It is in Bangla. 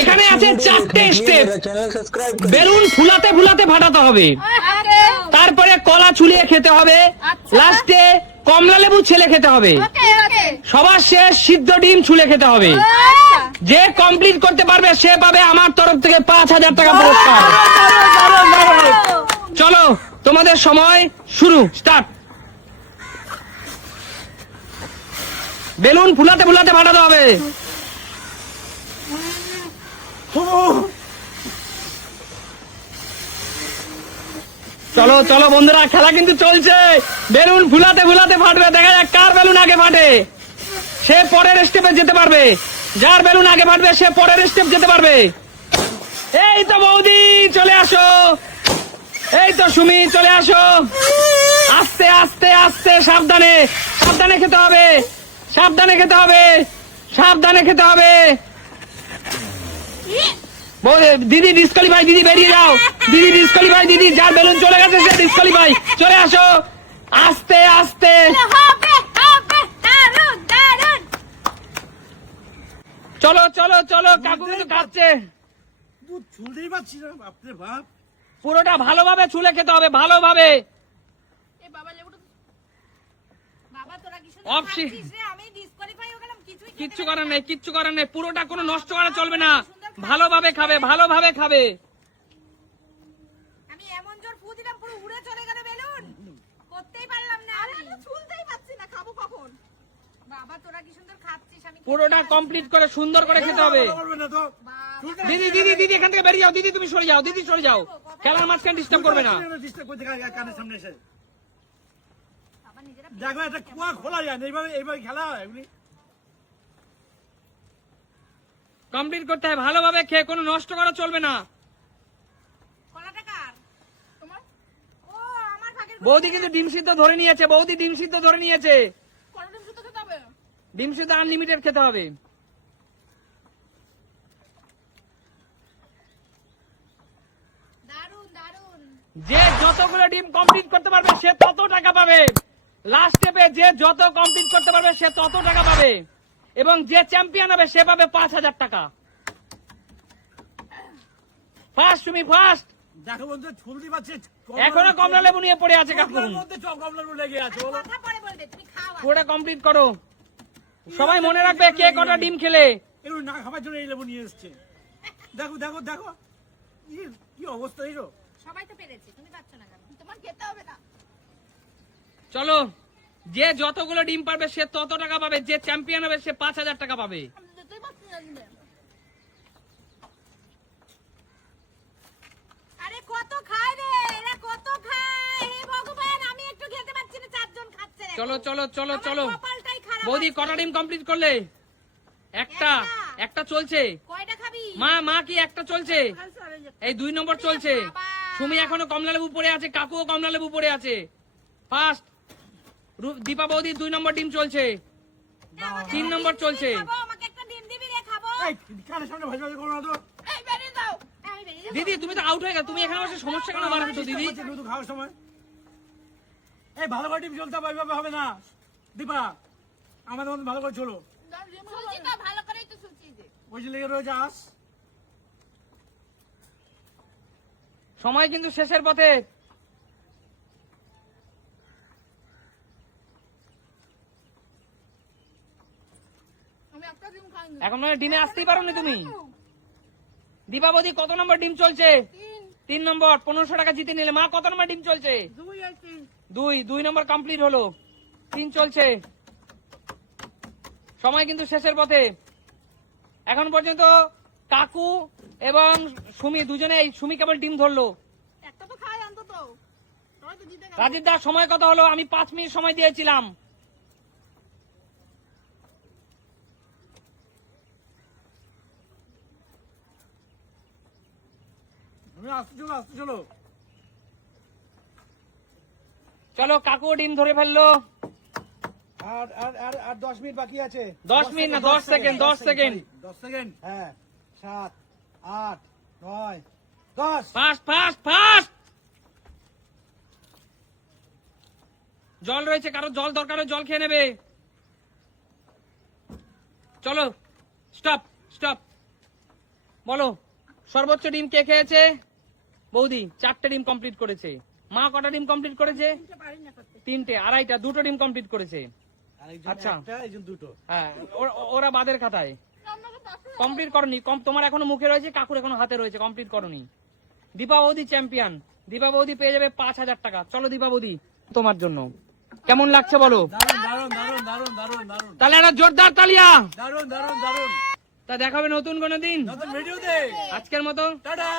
এখানে আছে 4টে স্টেপ। বেলুন ফুলাতে ফুলাতে ফাটাতে হবে, তারপরে কলা ছুলিয়ে খেতে হবে, লাস্টে কমলা লেবু ছেলে খেতে হবে, সবার শেষ সিদ্ধ ডিম ছুলে খেতে হবে। যে কমপ্লিট করতে পারবে সে পাবে আমার তরফ থেকে 5,000 টাকা পুরস্কার। চলো তোমাদের সময় শুরু, স্টার্ট। বেলুন ফুলাতে ফুলাতে ফাটাতে হবে। চলো চলো বন্ধুরা, খেলা কিন্তু চলছে। বেলুন ফুলাতে ফুলাতে ফাটবে, দেখা যাক কার বেলুন আগে ফাটে, সে পরের স্টেপে যেতে পারবে। যার বেলুন আগে ফাটবে সে পরের স্টেপ যেতে পারবে। এই তো বৌদি চলে আসো, এই তো সুমি চলে আসো। আস্তে আস্তে আস্তে, সাবধানে সাবধানে খেতে হবে, সাবধানে খেতে হবে, সাবধানে খেতে হবে। দিদি ডিসকোয়ালিফাই, দিদি বেরিয়ে যাও, দিদি ডিসকোয়ালিফাই, দিদি যার বেলুন চলে গেছে সে ডিসকোয়ালিফাই। চলে আসো আস্তে আস্তে। চলো চলো চলো, কাকু কিন্তু খাচ্ছে। ছুলতেই পারছি না, বাপরে বাপ। পুরোটা ভালোভাবে ছুলে খেতে হবে, ভালোভাবে। কিচ্ছু করার নেই, কিচ্ছু করার নেই, পুরোটা কোনো নষ্ট করা চলবে না। ভালোভাবে খাবে, ভালোভাবে খাবে। আমি এমন জোর ফু দিলাম পুরো উড়ে চলে গেল বেলুন, করতেই পারলাম না। আমি ছুলতেই পাচ্ছি না, খাবো কখন? বাবা তোরা কি সুন্দর খাচ্ছিস, আমি পুরোটা কমপ্লিট করে সুন্দর করে খেতে হবে। দিদি দিদি দিদি এখান থেকে বেরিয়ে যাও, দিদি তুমি সরে যাও, দিদি সরে যাও, খেলার মাঝখানে ডিস্টার্ব করবে না। দেখো একটা কুয়া খোলা যায় না, এইভাবে এইভাবে খেলা হয় এগুলি। কমপ্লিট করতে হয় ভালোভাবে, খেয়ে কোনো নষ্ট করা চলবে না। কলাটা কার? তোমার? ও আমার ভাগের। বৌদি কিন্তু ডিম সিদ্ধ ধরে নিয়েছে, বৌদি ডিম সিদ্ধ ধরে নিয়েছে। কলা ডিম শুধু খেতে হবে? ডিম সিদ্ধ আনলিমিটেড খেতে হবে। দারুন দারুন। যে যতগুলো ডিম কমপ্লিট করতে পারবে সে তত টাকা পাবে। লাস্ট স্টেপে যে যত কমপ্লিট করতে পারবে সে তত টাকা পাবে, এবং যে চ্যাম্পিয়ন হবে সে পাবে 5,000 টাকা। ফার্স্ট, তুমি ফার্স্ট। দেখো বন্ধু ছুলতে পারছে, এখনো কমলা লেবু নিয়ে পড়ে আছে কাকু। কমলার মধ্যে কমলা লেবু লেগে আছে। কথা পরে বলবে, তুমি খাও। পুরোটা কমপ্লিট করো। সবাই মনে রাখবে কে কটা ডিম খেলে। এগুলো না খাবার জন্য এই লেবু নিয়ে এসছে। দেখো দেখো দেখো কি অবস্থা। এলো সবাই তো পেরেছে, তুমি পাচ্ছ না কেন? তোমার খেতে হবে না। চলো, যে যতগুলো ডিম পারবে সে তত টাকা পাবে, যে চ্যাম্পিয়ন হবে সে 5,000 টাকা পাবে। আমি যেতেই পারছি না দিলে। আরে কত খায় রে, এরা কত খায়, হে ভগবান আমি একটু খেতে পাচ্ছি না, চারজন খাচ্ছে রে। চলো চলো চলো চলো। আমার কপালটাই খারাপ। বৌদি কটা ডিম কমপ্লিট করলে? একটা, একটা চলছে। কয়টা খাবি? মা কি একটা চলছে? এই 2 নম্বর চলছে। সুমি এখনো কমলা লেবু পড়ে আছে, কাকুও কমলা লেবু পড়ে আছে। ফার্স্ট দীপা বৌদি 2 নম্বর ডিম চলছে, 3 নম্বর চলছে। খাবো, আমাকে একটা ডিম দিবি রে, খাবো। এই কানের সামনে ভাই ভাই করো না তো। এই বেরিয়ে দাও। এই বেরিয়ে দাও। দিদি তুমি তো আউট হয়ে গেছো, তুমি এখানে বসে সমস্যা কেন বাড়াচ্ছ দিদি? শুধু খাওয়ার সময় এই ভালো করে ডিম চলতে হবে, এইভাবে হবে না। দীপা আমাদের মধ্যে ভালো করে চলো। সুচি তো ভালো করেই তো সুচি দে। ওই যে লেগে রয়েছে আস। সময় কিন্তু শেষের পথে। আমি একটা ডিম খাইনি। এখন মানে ডিমে আসতেই পারো না তুমি। দীপাবতী কত নম্বর ডিম চলছে? 3 নম্বর। 1500 টাকা জিতে নিলে। মা কত নম্বর ডিম চলছে? 2 নম্বর কমপ্লিট হলো, 3 চলছে। সময় কিন্তু শেষের পথে। এখন পর্যন্ত কাকু এবং সুমি দুজনে, এই সুমি কেবল ডিম ধরলো। একটা তো খাই অন্তত। তোরা তো জিতে গেল। রাজীব দা সময় কত হলো? আমি 5 মিনিট সময় দিয়েছিলাম। তুমি আসতে চলো, আসতে চলো। চলো, কাকু ডিম ধরে ফেললো। আর আর আর আর 10 মিনিট বাকি আছে। 10 মিনিট না, 10 সেকেন্ড, 10 সেকেন্ড। 10 সেকেন্ড। হ্যাঁ 7 8 9 10। Fast fast fast. জল রয়েছে, কারো জল দরকার হয় জল খেয়ে নেবে। চলো, স্টপ স্টপ। বলো সর্বোচ্চ ডিম কে খেয়েছে? বৌদি 4টে ডিম কমপ্লিট করেছে। মা কটা ডিম কমপ্লিট করেছে? 3টে, আড়াইটা, 2টো ডিম কমপ্লিট করেছে। আচ্ছা হ্যাঁ, ওরা বাদের খাতায় কমপ্লিট করনি। তোমার এখনো মুখে রয়েছে, কাকুর এখনো হাতে রয়েছে, কমপ্লিট করনি। দীপা বৌদি চ্যাম্পিয়ন। দীপা বৌদি পেয়ে যাবে 5,000 টাকা। চলো দীপা বৌদি, তোমার জন্য কেমন লাগছে বলো? তাহলে একটা জোরদার তালিয়া। তা দেখাবে নতুন কোনো দিন। ভিডিওতে আজকের মতো টাটা।